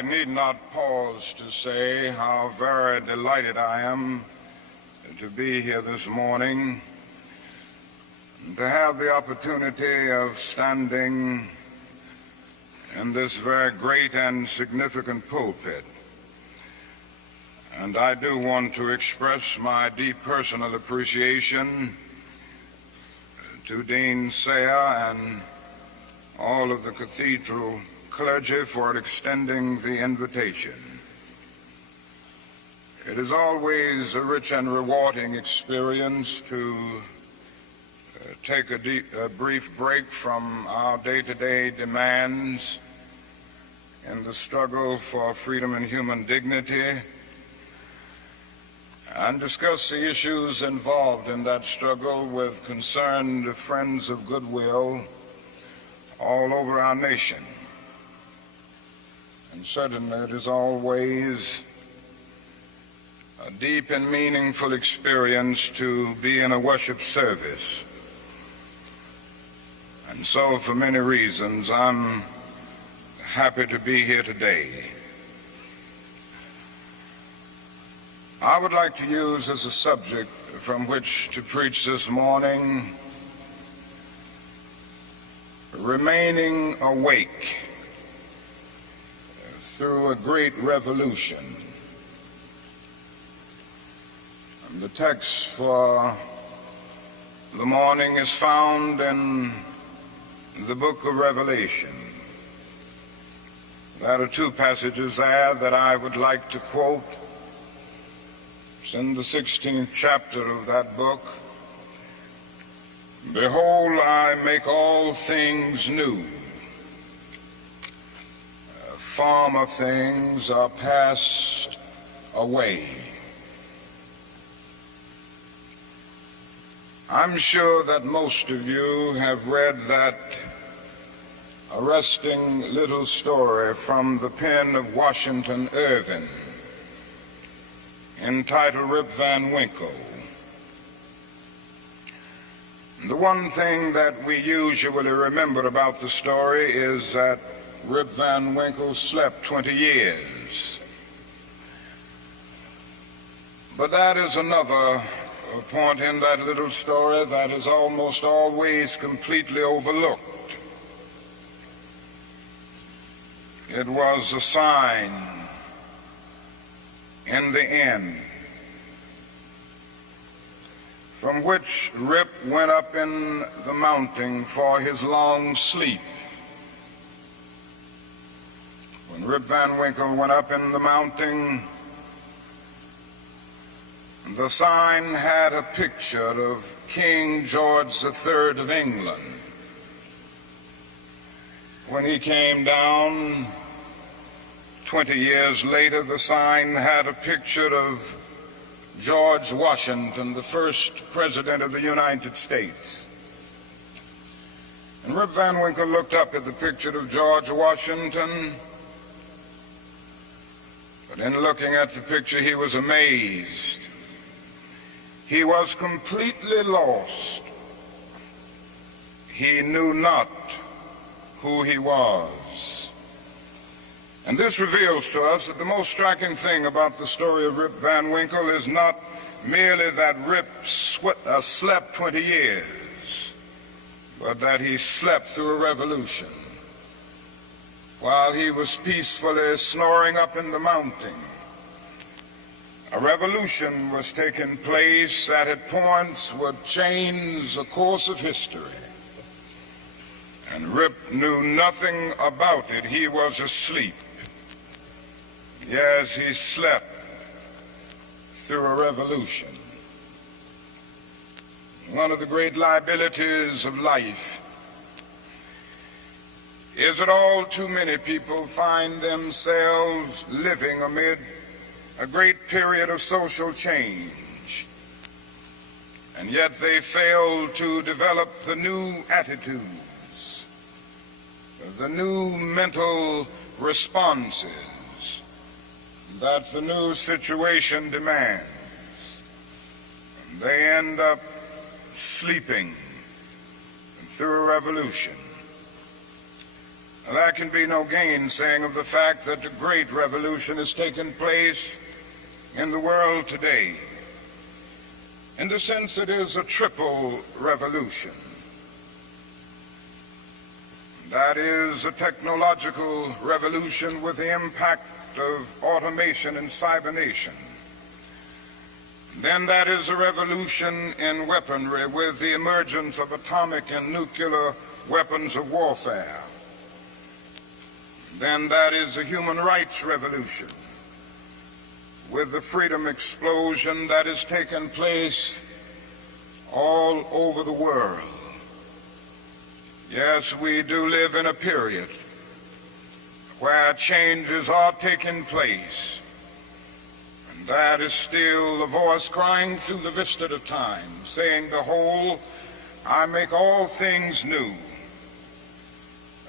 I need not pause to say how very delighted I am to be here this morning, to have the opportunity of standing in this very great and significant pulpit. And I do want to express my deep personal appreciation to Dean Sayer and all of the cathedral clergy for extending the invitation. It is always a rich and rewarding experience to take a brief break from our day-to-day demands in the struggle for freedom and human dignity and discuss the issues involved in that struggle with concerned friends of goodwill all over our nation. And certainly it is always a deep and meaningful experience to be in a worship service. And so for many reasons, I'm happy to be here today. I would like to use as a subject from which to preach this morning, remaining awake through a great revolution. And the text for the morning is found in the book of Revelation. There are two passages there that I would like to quote. It's in the 16th chapter of that book. Behold, I make all things new. Former things are passed away. I'm sure that most of you have read that arresting little story from the pen of Washington Irving entitled Rip Van Winkle. The one thing that we usually remember about the story is that Rip Van Winkle slept 20 years. But that is another point in that little story that is almost always completely overlooked. It was a sign in the end from which Rip went up in the mountain for his long sleep. When Rip Van Winkle went up in the mountain, the sign had a picture of King George III of England. When he came down 20 years later, the sign had a picture of George Washington, the first president of the United States. And Rip Van Winkle looked up at the picture of George Washington, but in looking at the picture, he was amazed. He was completely lost. He knew not who he was. And this reveals to us that the most striking thing about the story of Rip Van Winkle is not merely that Rip slept 20 years, but that he slept through a revolution. While he was peacefully snoring up in the mountain, a revolution was taking place that at points would change the course of history. And Rip knew nothing about it. He was asleep. Yes, he slept through a revolution. One of the great liabilities of life is that all too many people find themselves living amid a great period of social change, and yet they fail to develop the new attitudes, the new mental responses that the new situation demands. They end up sleeping through a revolution. there can be no gainsaying of the fact that the great revolution has taken place in the world today. In a sense, it is a triple revolution. That is a technological revolution with the impact of automation and cybernation. Then that is a revolution in weaponry with the emergence of atomic and nuclear weapons of warfare. Then that is a human rights revolution with the freedom explosion that has taken place all over the world. Yes, we do live in a period where changes are taking place, and that is still a voice crying through the vista of time, saying, "Behold, I make all things new.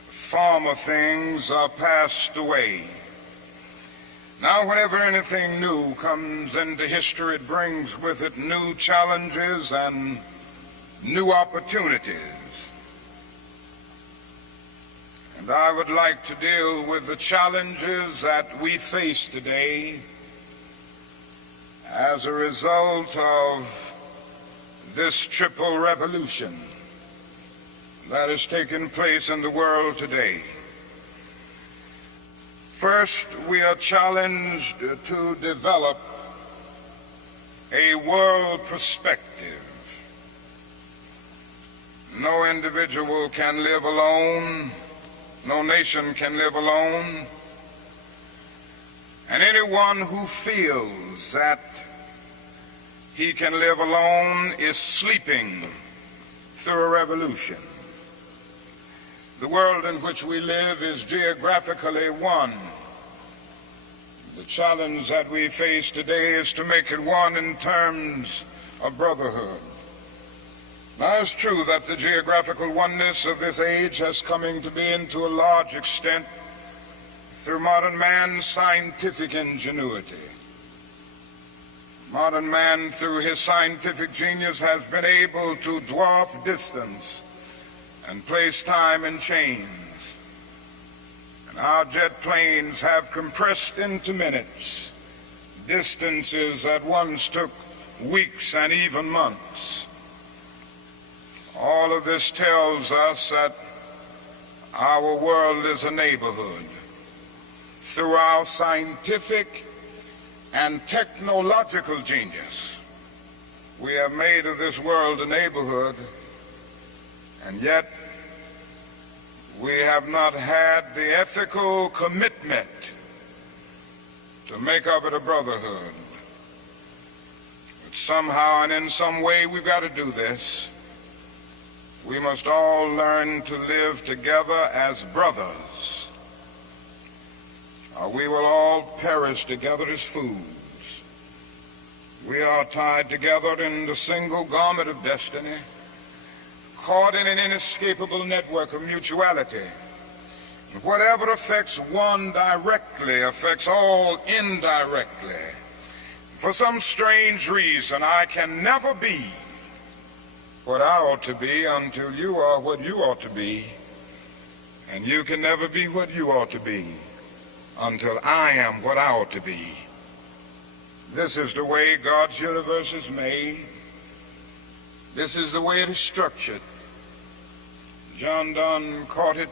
Former things are passed away." Now, whenever anything new comes into history, it brings with it new challenges and new opportunities. And I would like to deal with the challenges that we face today as a result of this triple revolution that has taken place in the world today. First, we are challenged to develop a world perspective. No individual can live alone. No nation can live alone. And anyone who feels that he can live alone is sleeping through a revolution. The world in which we live is geographically one. The challenge that we face today is to make it one in terms of brotherhood. Now, it's true that the geographical oneness of this age has come to be to a large extent through modern man's scientific ingenuity. Modern man, through his scientific genius, has been able to dwarf distance and place time in chains. And our jet planes have compressed into minutes distances that once took weeks and even months. All of this tells us that our world is a neighborhood. Through our scientific and technological genius, we have made of this world a neighborhood, and yet we have not had the ethical commitment to make of it a brotherhood. But somehow and in some way we've got to do this. We must all learn to live together as brothers, or we will all perish together as fools. We are tied together in the single garment of destiny, caught in an inescapable network of mutuality. And whatever affects one directly affects all indirectly. For some strange reason, I can never be what I ought to be until you are what you ought to be, and you can never be what you ought to be until I am what I ought to be. This is the way God's universe is made. This is the way it is structured. John Donne caught it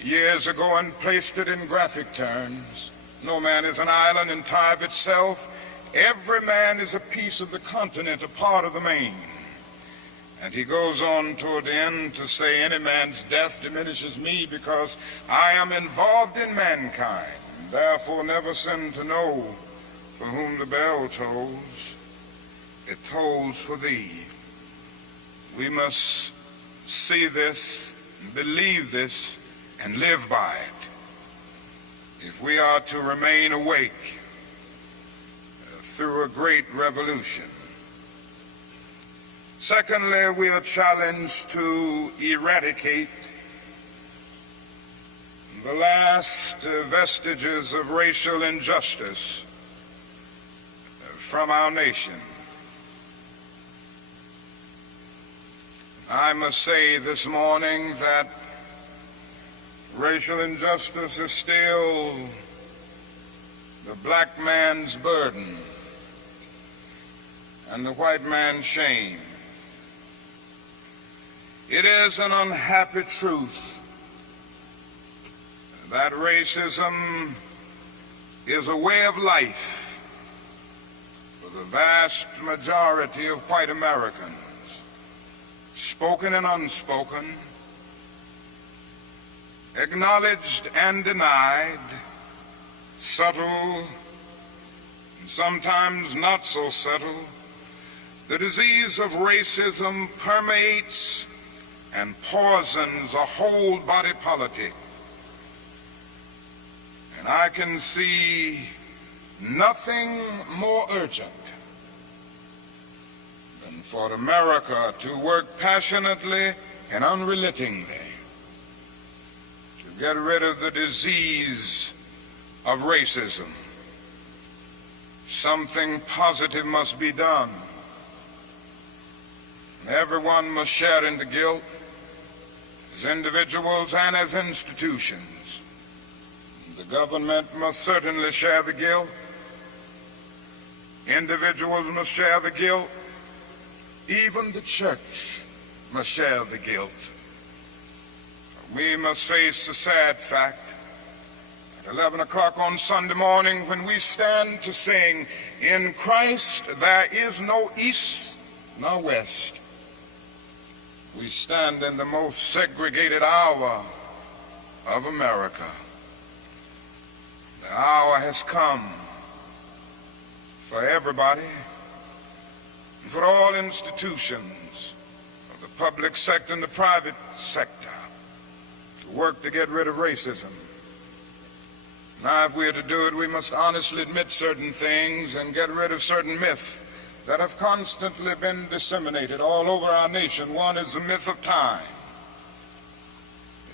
years ago and placed it in graphic terms. No man is an island entire of itself. Every man is a piece of the continent, a part of the main. And he goes on toward the end to say, any man's death diminishes me because I am involved in mankind. Therefore never sin to know for whom the bell tolls. It tolls for thee. We must see this, believe this, and live by it if we are to remain awake through a great revolution. Secondly, we are challenged to eradicate the last vestiges of racial injustice from our nation. I must say this morning that Racial injustice is still the black man's burden and the white man's shame. It is an unhappy truth that racism is a way of life for the vast majority of white Americans, spoken and unspoken, acknowledged and denied, subtle and sometimes not so subtle. The disease of racism permeates and poisons a whole body politic. And I can see nothing more urgent than for America to work passionately and unrelentingly to get rid of the disease of racism. Something positive must be done. Everyone must share in the guilt, as individuals and as institutions. The government must certainly share the guilt. Individuals must share the guilt. Even the church must share the guilt. We must face the sad fact at 11 o'clock on Sunday morning when we stand to sing, "In Christ there is no east nor west." We stand in the most segregated hour of America. The hour has come for everybody, for all institutions, of the public sector and the private sector, to work to get rid of racism. Now, if we are to do it, we must honestly admit certain things and get rid of certain myths that have constantly been disseminated all over our nation. One is the myth of time.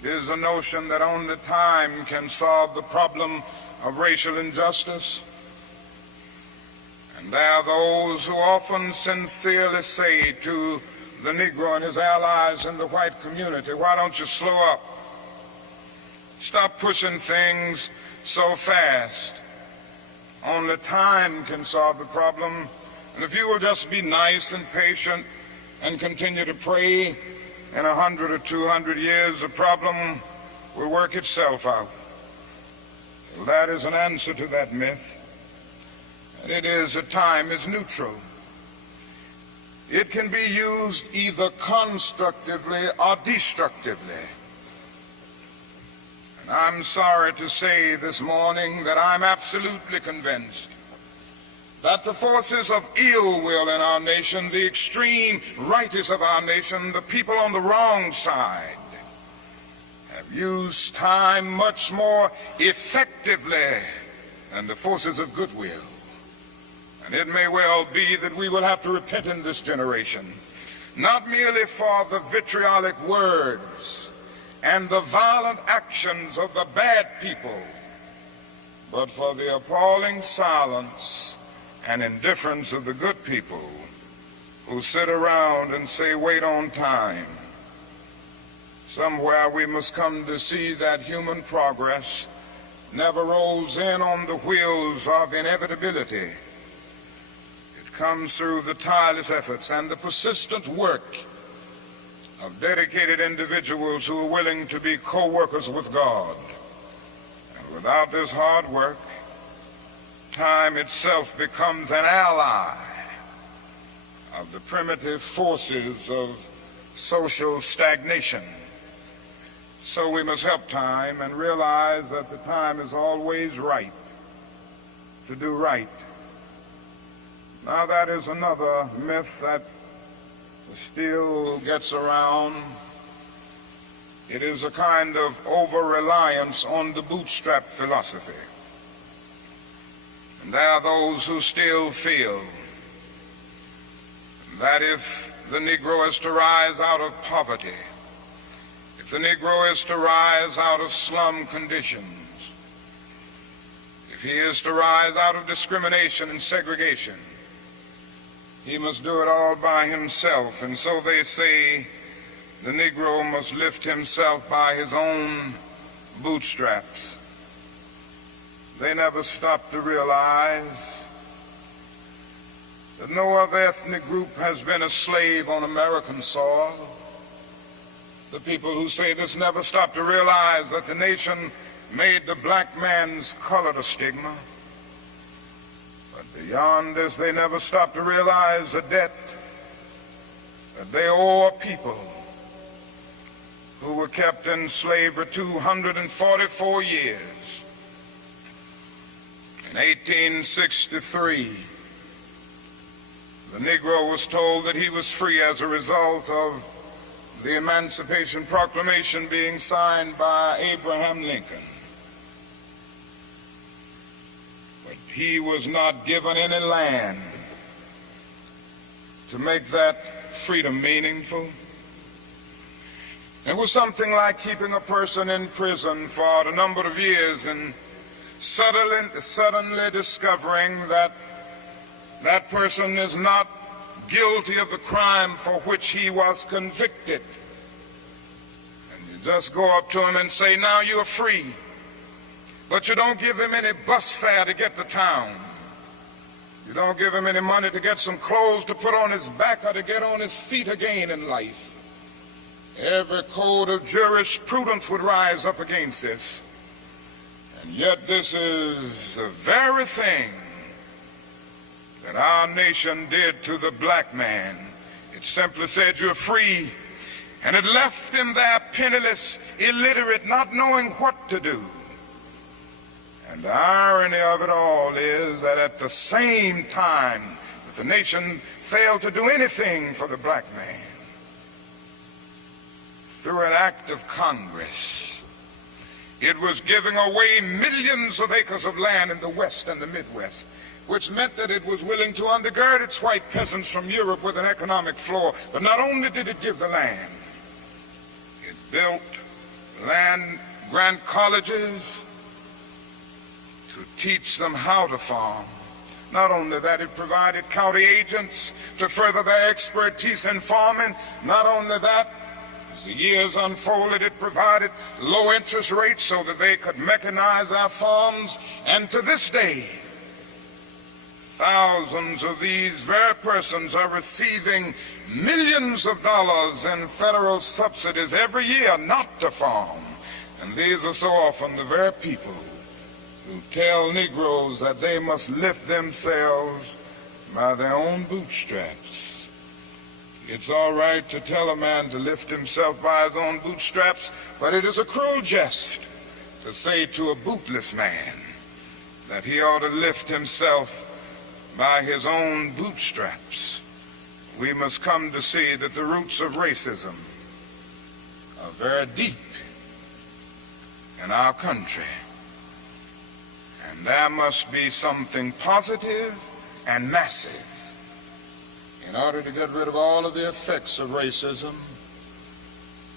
It is a notion that only time can solve the problem of racial injustice. And there are those who often sincerely say to the Negro and his allies in the white community, "Why don't you slow up? Stop pushing things so fast. Only time can solve the problem. And if you will just be nice and patient and continue to pray, in 100 or 200 years, the problem will work itself out." Well, that is an answer to that myth. And it is that time is neutral. It can be used either constructively or destructively. And I'm sorry to say this morning that I'm absolutely convinced that the forces of ill will in our nation, the extreme rightists of our nation, the people on the wrong side, have used time much more effectively than the forces of goodwill. And it may well be that we will have to repent in this generation, not merely for the vitriolic words and the violent actions of the bad people, but for the appalling silence and indifference of the good people who sit around and say, "Wait on time." Somewhere we must come to see that human progress never rolls in on the wheels of inevitability. It comes through the tireless efforts and the persistent work of dedicated individuals who are willing to be co-workers with God. And without this hard work, time itself becomes an ally of the primitive forces of social stagnation. So we must help time and realize that the time is always right to do right. Now that is another myth that still gets around. It is a kind of over-reliance on the bootstrap philosophy. And there are those who still feel that if the Negro is to rise out of poverty, if the Negro is to rise out of slum conditions, if he is to rise out of discrimination and segregation, he must do it all by himself. And so they say the Negro must lift himself by his own bootstraps. They never stopped to realize that no other ethnic group has been a slave on American soil. The people who say this never stop to realize that the nation made the black man's color a stigma. But beyond this, they never stop to realize the debt that they owe a people who were kept in slavery 244 years. In 1863, the Negro was told that he was free as a result of the Emancipation Proclamation being signed by Abraham Lincoln. But he was not given any land to make that freedom meaningful. It was something like keeping a person in prison for a number of years and suddenly discovering that that person is not guilty of the crime for which he was convicted. And you just go up to him and say, now you're free. But you don't give him any bus fare to get to town. You don't give him any money to get some clothes to put on his back or to get on his feet again in life. Every code of jurisprudence would rise up against this. And yet this is the very thing that our nation did to the black man. It simply said you're free, and it left him there penniless, illiterate, not knowing what to do. And the irony of it all is that at the same time that the nation failed to do anything for the black man, through an act of Congress, it was giving away millions of acres of land in the West and the Midwest, which meant that it was willing to undergird its white peasants from Europe with an economic floor. But not only did it give the land, it built land-grant colleges to teach them how to farm. Not only that, it provided county agents to further their expertise in farming. Not only that, as the years unfolded, it provided low interest rates so that they could mechanize our farms. And to this day, thousands of these very persons are receiving millions of dollars in federal subsidies every year not to farm. And these are so often the very people who tell Negroes that they must lift themselves by their own bootstraps. It's all right to tell a man to lift himself by his own bootstraps, but it is a cruel jest to say to a bootless man that he ought to lift himself by his own bootstraps. We must come to see that the roots of racism are very deep in our country. And there must be something positive and massive in order to get rid of all of the effects of racism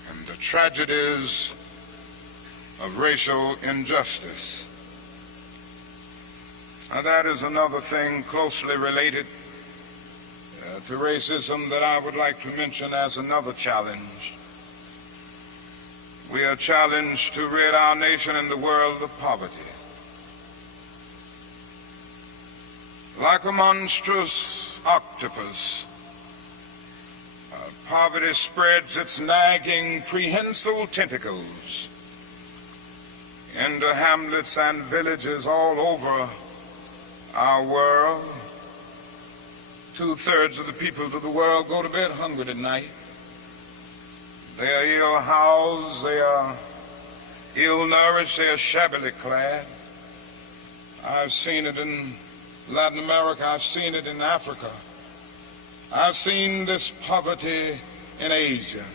and the tragedies of racial injustice. Now, that is another thing closely related to racism that I would like to mention as another challenge. We are challenged to rid our nation and the world of poverty. Like a monstrous octopus, poverty spreads its nagging, prehensile tentacles into hamlets and villages all over our world. 2/3 of the peoples of the world go to bed hungry tonight. They are ill-housed, they are ill-nourished, they are shabbily clad. I've seen it in Latin America, I've seen it in Africa. I've seen this poverty in Asia.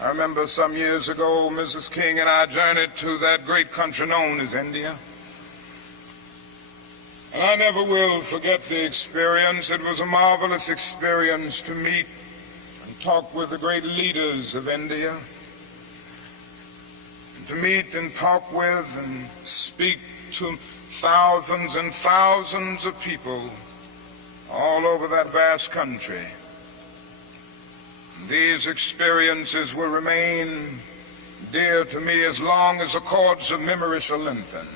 I remember some years ago, Mrs. King and I journeyed to that great country known as India. And I never will forget the experience. It was a marvelous experience to meet and talk with the great leaders of India. And to meet and talk with and speak to thousands and thousands of people all over that vast country. These experiences will remain dear to me as long as the cords of memory shall lengthen.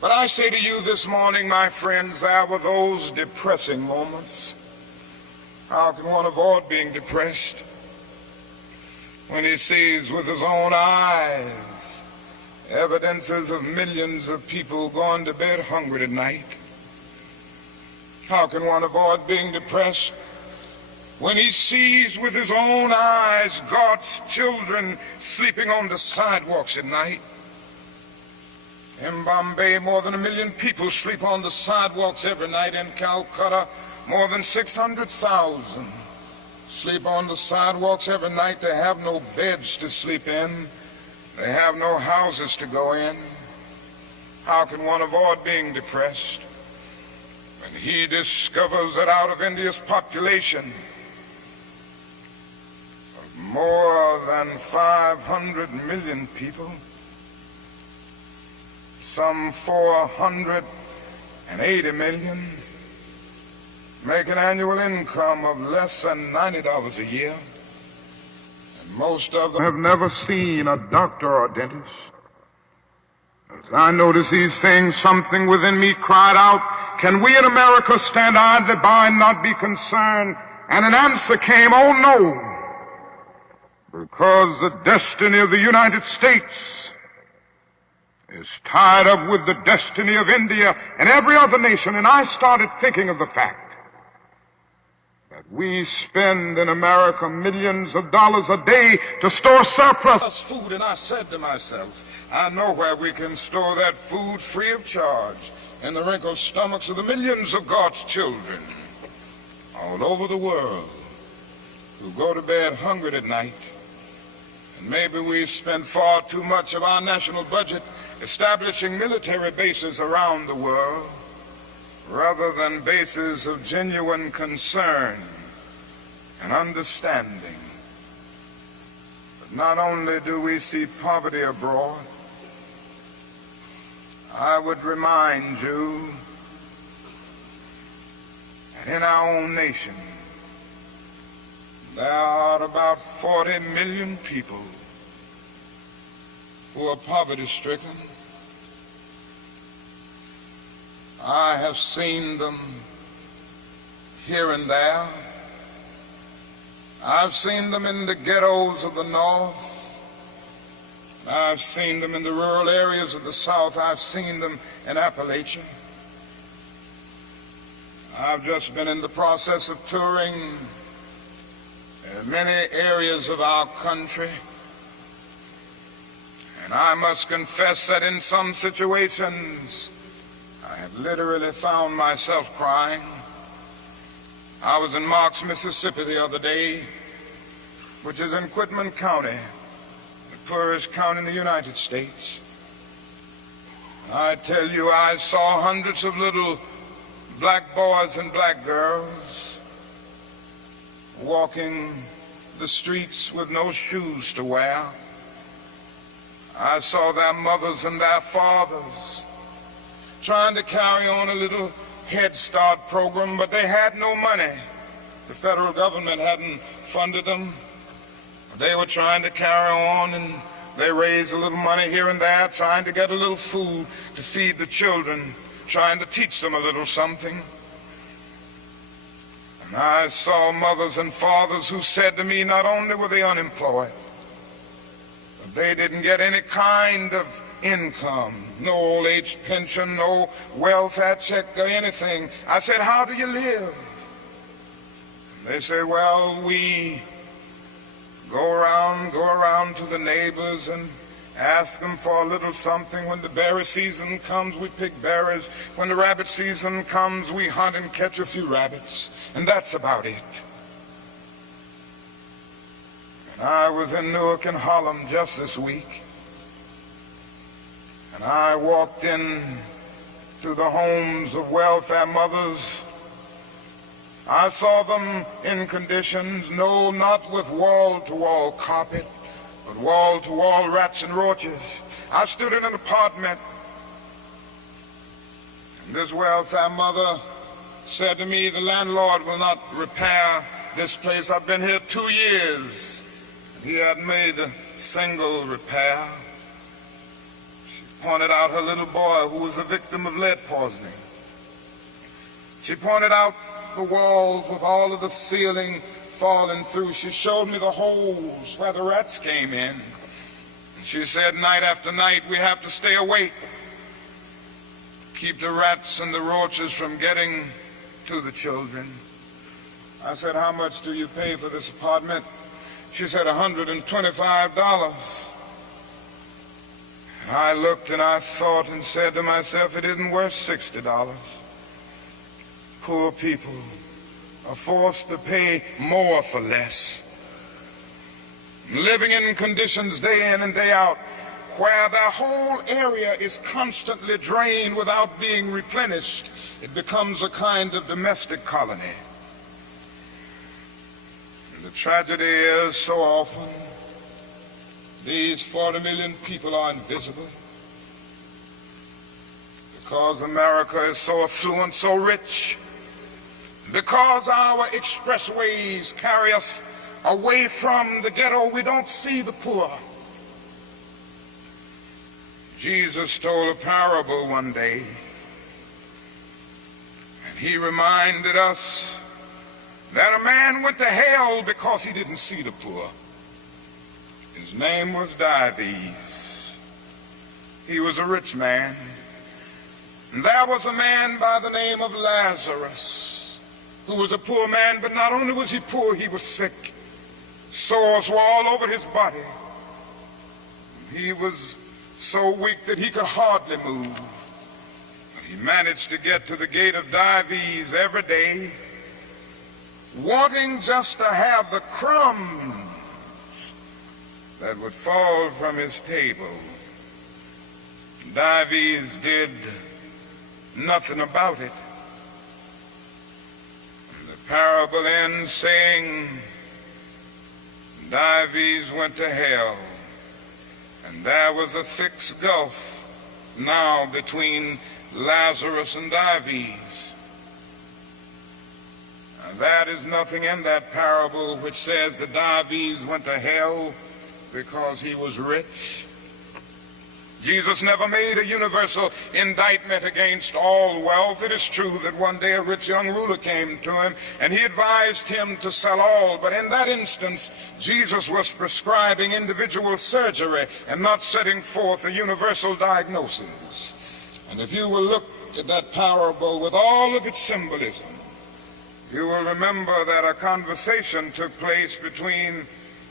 But I say to you this morning, my friends, there were those depressing moments. How can one avoid being depressed when he sees with his own eyes evidences of millions of people going to bed hungry tonight? How can one avoid being depressed when he sees with his own eyes God's children sleeping on the sidewalks at night? In Bombay, more than 1 million people sleep on the sidewalks every night. In Calcutta, more than 600,000 sleep on the sidewalks every night. They have no beds to sleep in. They have no houses to go in. How can one avoid being depressed when he discovers that out of India's population of more than 500 million people, some 480 million make an annual income of less than $90 a year, and most of them have never seen a doctor or dentist. As I noticed these things, something within me cried out, can we in America stand idly by and not be concerned? And an answer came, oh no, because the destiny of the United States is tied up with the destiny of India and every other nation. And I started thinking of the fact that we spend in America millions of dollars a day to store surplus food. And I said to myself, I know where we can store that food free of charge, in the wrinkled stomachs of the millions of God's children all over the world who go to bed hungry at night. And maybe we've spent far too much of our national budget establishing military bases around the world rather than bases of genuine concern and understanding. But not only do we see poverty abroad, I would remind you that in our own nation there are about 40 million people who are poverty-stricken. I have seen them here and there. I've seen them in the ghettos of the North. I've seen them in the rural areas of the South. I've seen them in Appalachia. I've just been in the process of touring many areas of our country. And I must confess that in some situations, I have literally found myself crying. I was in Marks, Mississippi the other day, which is in Quitman County, the poorest county in the United States. I tell you, I saw hundreds of little black boys and black girls walking the streets with no shoes to wear. I saw their mothers and their fathers trying to carry on a little Head Start program, but they had no money. The federal government hadn't funded them. They were trying to carry on, and they raised a little money here and there, trying to get a little food to feed the children, trying to teach them a little something. And I saw mothers and fathers who said to me, not only were they unemployed, but they didn't get any kind of income, no old age pension, no welfare check or anything. I said, how do you live? They say, well, we go around to the neighbors and ask them for a little something. When the berry season comes, we pick berries. When the rabbit season comes, we hunt and catch a few rabbits. And that's about it. And I was in Newark and Harlem just this week. And I walked in to the homes of welfare mothers. I saw them in conditions, no, not with wall-to-wall carpet, but wall-to-wall rats and roaches. I stood in an apartment, and this welfare mother said to me, the landlord will not repair this place. I've been here 2 years. He had made a single repair. She pointed out her little boy who was a victim of lead poisoning. She pointed out the walls with all of the ceiling falling through. She showed me the holes where the rats came in. And she said, night after night, we have to stay awake, keep the rats and the roaches from getting to the children. I said, how much do you pay for this apartment? She said, $125. And I looked and I thought and said to myself, it isn't worth $60. Poor people are forced to pay more for less, living in conditions day in and day out where their whole area is constantly drained without being replenished. It becomes a kind of domestic colony. And the tragedy is so often these 40 million people are invisible because America is so affluent, so rich, because our expressways carry us away from the ghetto. We don't see the poor. Jesus told a parable one day, and he reminded us that a man went to hell because he didn't see the poor. His name was Dives. He was a rich man. And there was a man by the name of Lazarus, who was a poor man, but not only was he poor, he was sick. Sores were all over his body. He was so weak that he could hardly move. But he managed to get to the gate of Dives every day, wanting just to have the crumbs that would fall from his table. Dives did nothing about it. The parable ends saying, Dives went to hell, and there was a thick gulf now between Lazarus and Dives. Now, that is nothing in that parable which says that Dives went to hell because he was rich. Jesus never made a universal indictment against all wealth. It is true that one day a rich young ruler came to him and he advised him to sell all, but in that instance Jesus was prescribing individual surgery and not setting forth a universal diagnosis. And if you will look at that parable with all of its symbolism, you will remember that a conversation took place between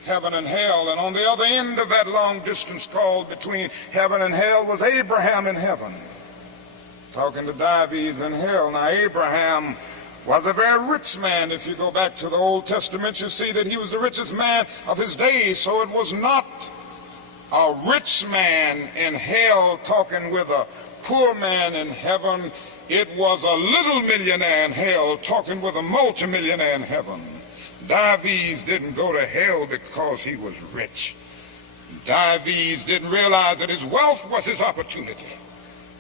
heaven and hell, and on the other end of that long distance called between heaven and hell was Abraham in heaven talking to Dives in hell. Now Abraham was a very rich man. If you go back to the Old Testament, you see that he was the richest man of his days. So it was not a rich man in hell talking with a poor man in heaven. It was a little millionaire in hell talking with a multimillionaire in heaven. Dives didn't go to hell because he was rich. Dives didn't realize that his wealth was his opportunity.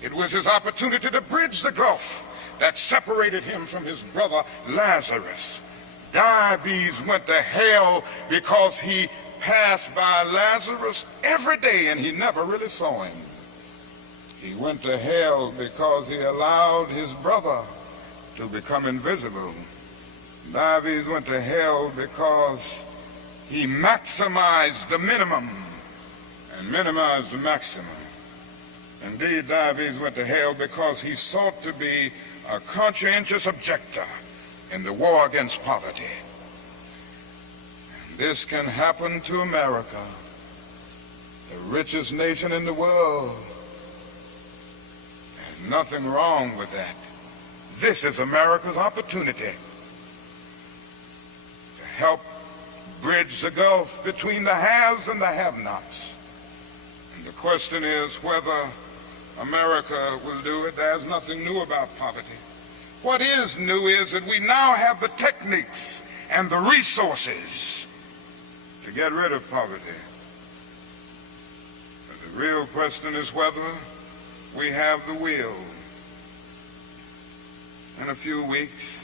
It was his opportunity to bridge the gulf that separated him from his brother Lazarus. Dives went to hell because he passed by Lazarus every day and he never really saw him. He went to hell because he allowed his brother to become invisible. Dives went to hell because he maximized the minimum and minimized the maximum. Indeed, Dives went to hell because he sought to be a conscientious objector in the war against poverty. And this can happen to America, the richest nation in the world. There's nothing wrong with that. This is America's opportunity to help bridge the gulf between the haves and the have-nots. And the question is whether America will do it. There's nothing new about poverty. What is new is that we now have the techniques and the resources to get rid of poverty. But the real question is whether we have the will. In a few weeks,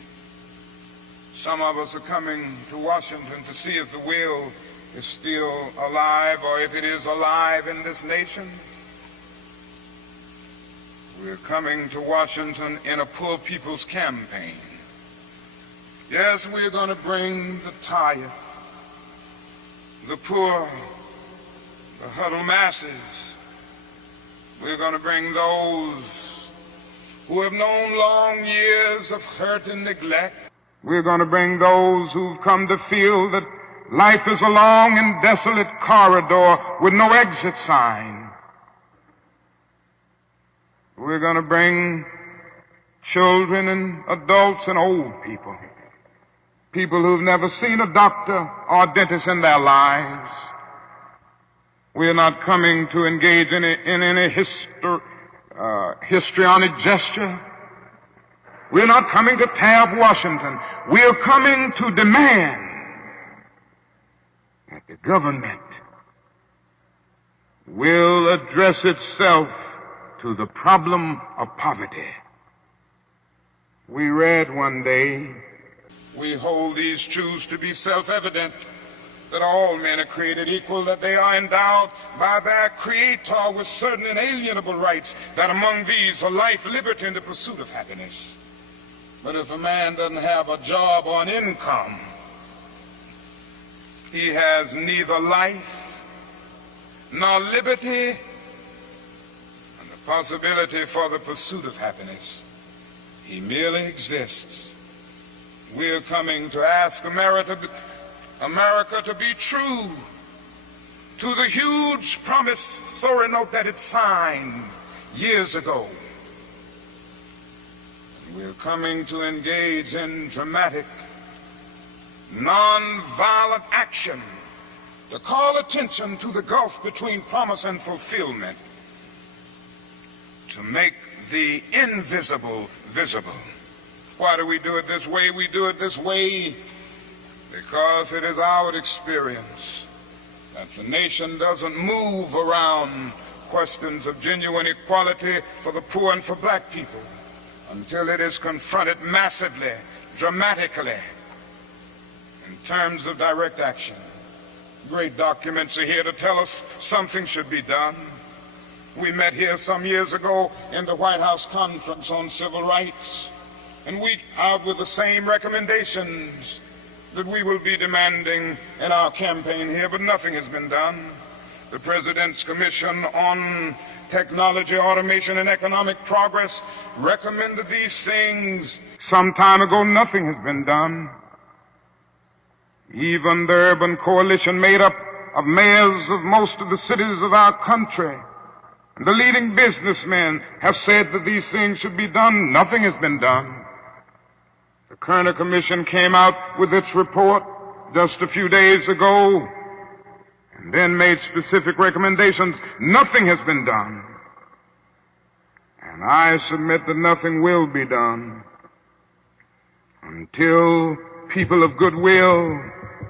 some of us are coming to Washington to see if the will is still alive, or if it is alive in this nation. We're coming to Washington in a poor people's campaign. Yes, we're going to bring the tired, the poor, the huddled masses. We're going to bring those who have known long years of hurt and neglect. We're going to bring those who've come to feel that life is a long and desolate corridor with no exit sign. We're going to bring children and adults and old people, people who've never seen a doctor or a dentist in their lives. We're not coming to engage in any histrionic gesture. We're not coming to tear up Washington. We're coming to demand that the government will address itself to the problem of poverty. We read one day, we hold these truths to be self-evident, that all men are created equal, that they are endowed by their Creator with certain inalienable rights, that among these are life, liberty, and the pursuit of happiness. But if a man doesn't have a job or an income, he has neither life nor liberty and the possibility for the pursuit of happiness. He merely exists. We're coming to ask America to be true to the huge promissory note that it signed years ago. We're coming to engage in dramatic, non-violent action to call attention to the gulf between promise and fulfillment, to make the invisible visible. Why do we do it this way? We do it this way because it is our experience that the nation doesn't move around questions of genuine equality for the poor and for black people until it is confronted massively, dramatically, in terms of direct action. Great documents are here to tell us something should be done. We met here some years ago in the White House Conference on Civil Rights, and we out with the same recommendations that we will be demanding in our campaign here, but nothing has been done. The President's Commission on Technology, Automation, and Economic Progress recommended these things some time ago. Nothing has been done. Even the urban coalition made up of mayors of most of the cities of our country and the leading businessmen have said that these things should be done. Nothing has been done. The Kerner Commission came out with its report just a few days ago and then made specific recommendations. Nothing has been done. And I submit that nothing will be done until people of goodwill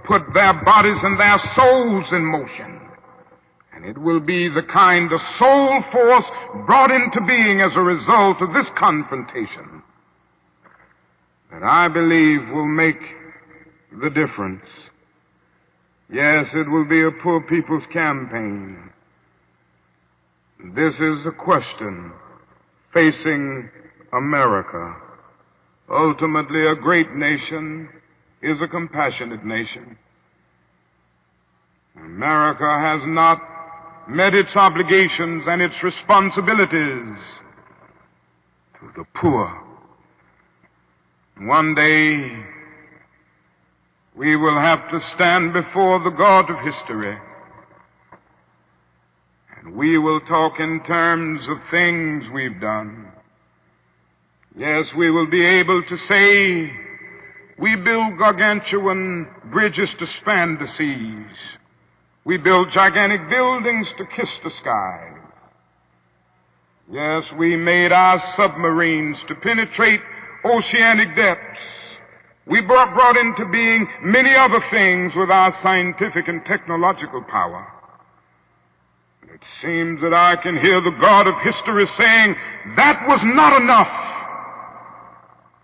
put their bodies and their souls in motion. And it will be the kind of soul force brought into being as a result of this confrontation that I believe will make the difference. Yes, it will be a poor people's campaign. This is a question facing America. Ultimately, a great nation is a compassionate nation. America has not met its obligations and its responsibilities to the poor. One day, we will have to stand before the God of history, and we will talk in terms of things we've done. Yes, we will be able to say, we build gargantuan bridges to span the seas. We build gigantic buildings to kiss the skies. Yes, we made our submarines to penetrate oceanic depths. We brought into being many other things with our scientific and technological power. It seems that I can hear the God of history saying, that was not enough,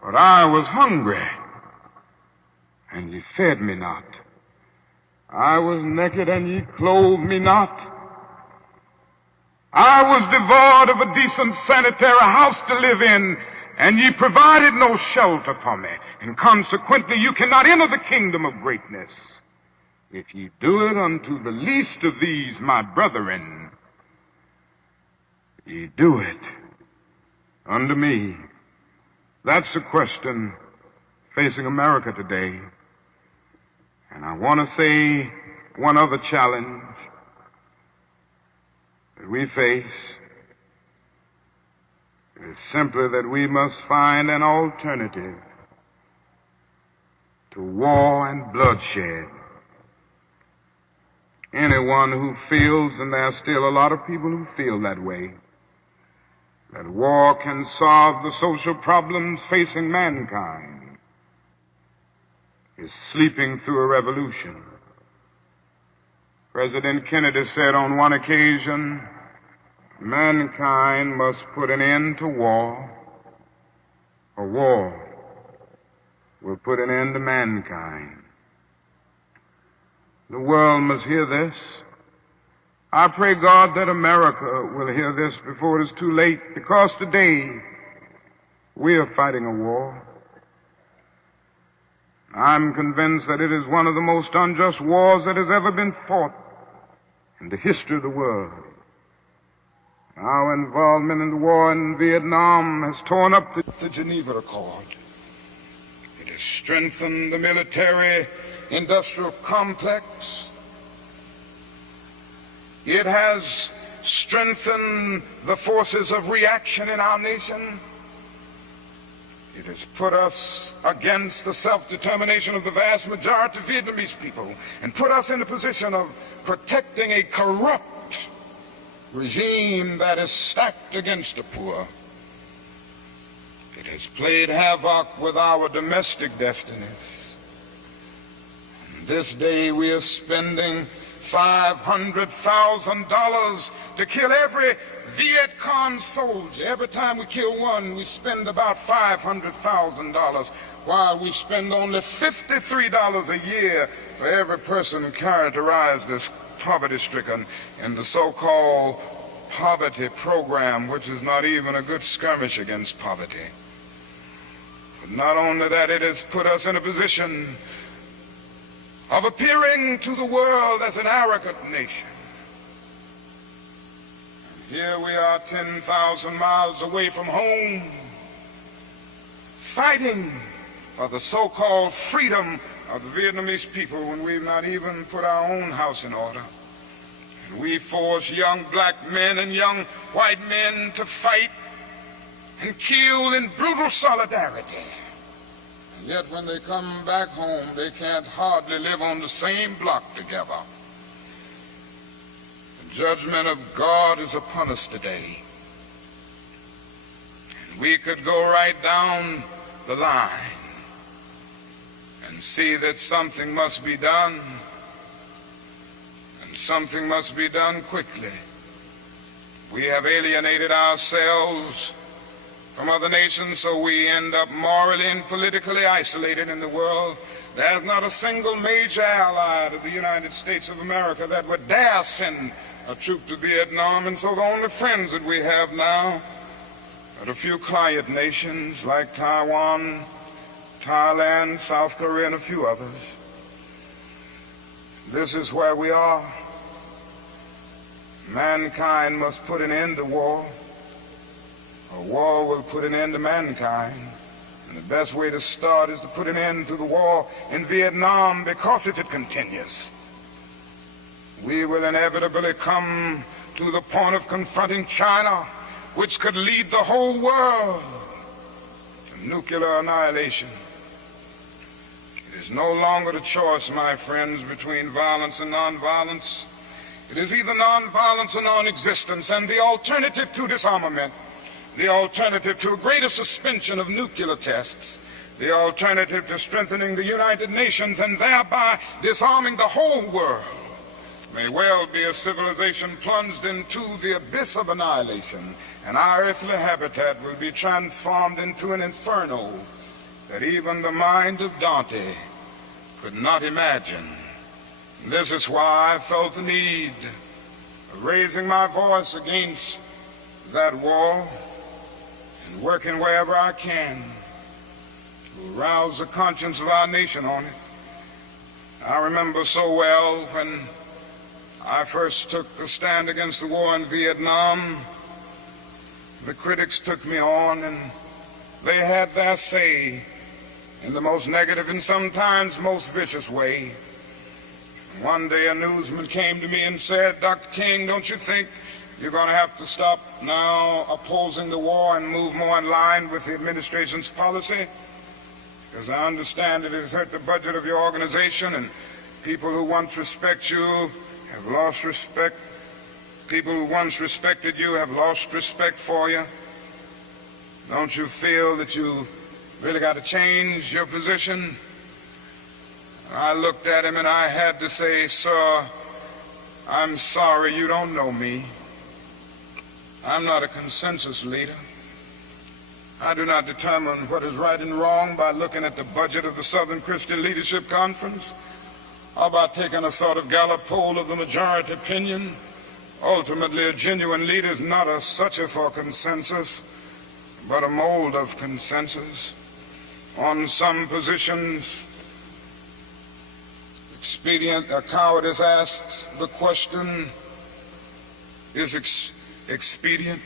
but I was hungry, and ye fed me not. I was naked and ye clothed me not. I was devoid of a decent sanitary house to live in, and ye provided no shelter for me. And consequently you cannot enter the kingdom of greatness if ye do it unto the least of these, my brethren. Ye do it unto me. That's the question facing America today. And I want to say one other challenge that we face is simply that we must find an alternative to war and bloodshed. Anyone who feels, and there are still a lot of people who feel that way, that war can solve the social problems facing mankind, is sleeping through a revolution. President Kennedy said on one occasion, mankind must put an end to war, or war will put an end to mankind. The world must hear this. I pray God that America will hear this before it is too late, because today we are fighting a war. I'm convinced that it is one of the most unjust wars that has ever been fought in the history of the world. Our involvement in the war in Vietnam has torn up the Geneva Accord. It has strengthened the military-industrial complex. It has strengthened the forces of reaction in our nation. It has put us against the self-determination of the vast majority of Vietnamese people and put us in the position of protecting a corrupt regime that is stacked against the poor. It has played havoc with our domestic destinies. And this day we are spending $500,000 to kill every Viet Cong soldier. Every time we kill one, we spend about $500,000, while we spend only $53 a year for every person characterized as poverty-stricken in the so-called poverty program, which is not even a good skirmish against poverty. But not only that, it has put us in a position of appearing to the world as an arrogant nation. Here we are 10,000 miles away from home, fighting for the so-called freedom of the Vietnamese people when we've not even put our own house in order. And we force young black men and young white men to fight and kill in brutal solidarity. And yet when they come back home, they can't hardly live on the same block together. Judgment of God is upon us today. And we could go right down the line and see that something must be done, and something must be done quickly. We have alienated ourselves from other nations, so we end up morally and politically isolated in the world. There's not a single major ally of the United States of America that would dare send a troop to Vietnam, and so the only friends that we have now are a few quiet nations like Taiwan, Thailand, South Korea, and a few others. This is where we are. Mankind must put an end to war, or war will put an end to mankind. And the best way to start is to put an end to the war in Vietnam, because if it continues, we will inevitably come to the point of confronting China, which could lead the whole world to nuclear annihilation. It is no longer the choice, my friends, between violence and nonviolence. It is either nonviolence or non-existence, and the alternative to disarmament, the alternative to a greater suspension of nuclear tests, the alternative to strengthening the United Nations and thereby disarming the whole world, may well be a civilization plunged into the abyss of annihilation, and our earthly habitat will be transformed into an inferno that even the mind of Dante could not imagine This is why I felt the need of raising my voice against that war and working wherever I can to arouse the conscience of our nation on it. I remember so well when I first took a stand against the war in Vietnam, the critics took me on and they had their say in the most negative and sometimes most vicious way. One day a newsman came to me and said, "Dr. King, don't you think you're going to have to stop now opposing the war and move more in line with the administration's policy? Because I understand it has hurt the budget of your organization, and people who once respect you have lost respect. People who once respected you have lost respect for you. Don't you feel that you've really got to change your position?" I looked at him and I had to say, "Sir, I'm sorry, you don't know me. I'm not a consensus leader. I do not determine what is right and wrong by looking at the budget of the Southern Christian Leadership Conference or by taking a sort of Gallup poll of the majority opinion. Ultimately, a genuine leader is not a searcher for consensus, but a mold of consensus. On some positions, cowardice asks the question, is expedient?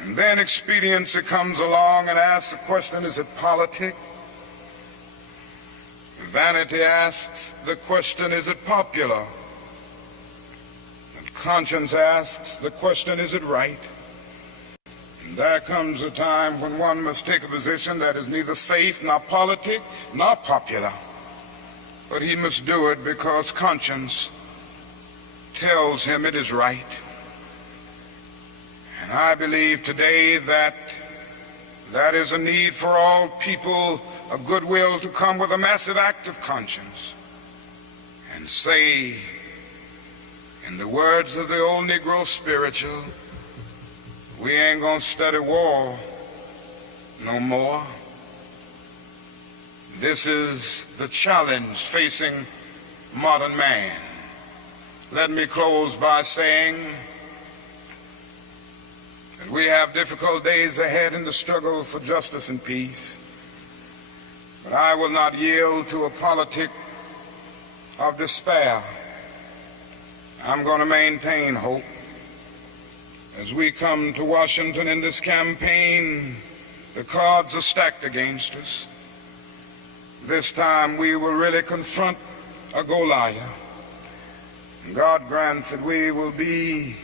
And then expediency comes along and asks the question, is it politic? Vanity asks the question, is it popular? And conscience asks the question, is it right? And there comes a time when one must take a position that is neither safe, nor politic, nor popular. But he must do it because conscience tells him it is right. And I believe today that that is a need for all people of goodwill to come with a massive act of conscience and say, in the words of the old Negro spiritual, we ain't gonna study war no more. This is the challenge facing modern man. Let me close by saying that we have difficult days ahead in the struggle for justice and peace. But I will not yield to a politic of despair. I'm going to maintain hope. As we come to Washington in this campaign, the cards are stacked against us. This time we will really confront a Goliath. And God grant that we will be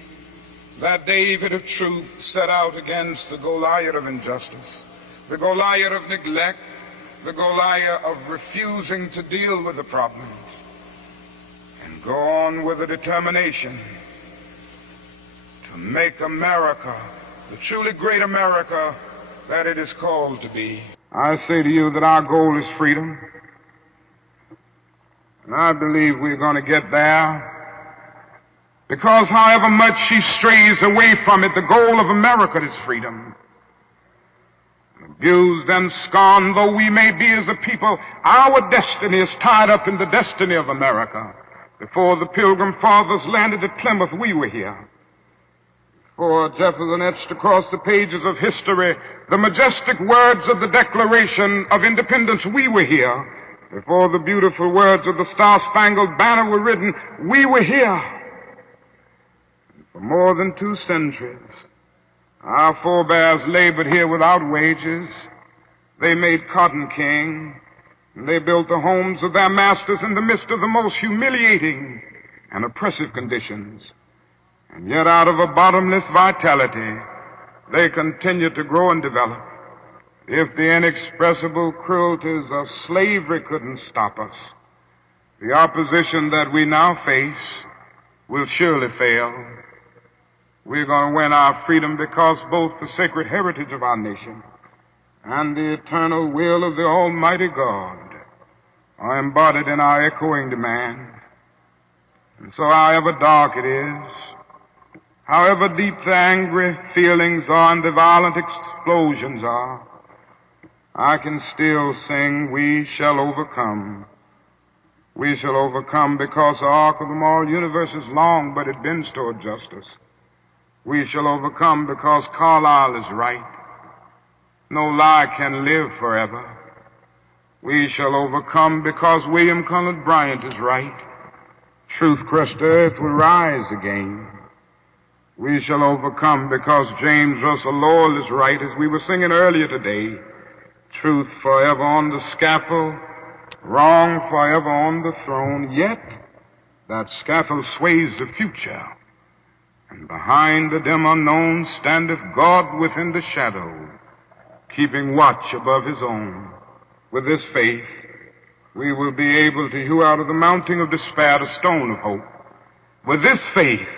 that David of truth set out against the Goliath of injustice, the Goliath of neglect, the Goliath of refusing to deal with the problems, and go on with a determination to make America the truly great America that it is called to be. I say to you that our goal is freedom, and I believe we're going to get there, because however much she strays away from it, the goal of America is freedom. Abused and scorned though we may be as a people, our destiny is tied up in the destiny of America. Before the Pilgrim Fathers landed at Plymouth, we were here. Before Jefferson etched across the pages of history the majestic words of the Declaration of Independence, we were here. Before the beautiful words of the Star-Spangled Banner were written, we were here. And for more than 2 centuries, our forebears labored here without wages. They made cotton king, and they built the homes of their masters in the midst of the most humiliating and oppressive conditions. And yet out of a bottomless vitality, they continue to grow and develop. If the inexpressible cruelties of slavery couldn't stop us, the opposition that we now face will surely fail. We're going to win our freedom because both the sacred heritage of our nation and the eternal will of the Almighty God are embodied in our echoing demands. And so however dark it is, however deep the angry feelings are and the violent explosions are, I can still sing, we shall overcome. We shall overcome because the arc of the moral universe is long, but it bends toward justice. We shall overcome because Carlyle is right. No lie can live forever. We shall overcome because William Cullen Bryant is right. Truth-crushed earth will rise again. We shall overcome because James Russell Lowell is right, as we were singing earlier today. Truth forever on the scaffold, wrong forever on the throne, yet that scaffold sways the future, and behind the dim unknown standeth God within the shadow, keeping watch above his own. With this faith, we will be able to hew out of the mountain of despair the stone of hope. With this faith,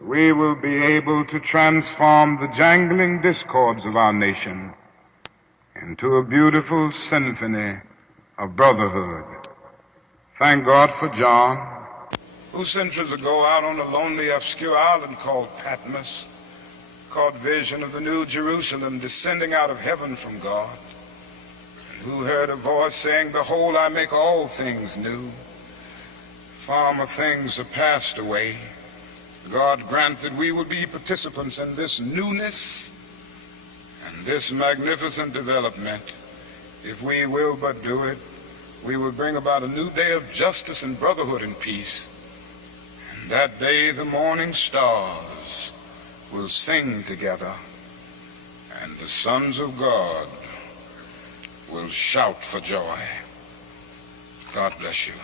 we will be able to transform the jangling discords of our nation into a beautiful symphony of brotherhood. Thank God for John, who centuries ago out on a lonely, obscure island called Patmos caught vision of the New Jerusalem descending out of heaven from God, and who heard a voice saying, "Behold, I make all things new. Former things are passed away." God grant that we will be participants in this newness and this magnificent development. If we will but do it, we will bring about a new day of justice and brotherhood and peace. And that day the morning stars will sing together, and the sons of God will shout for joy. God bless you.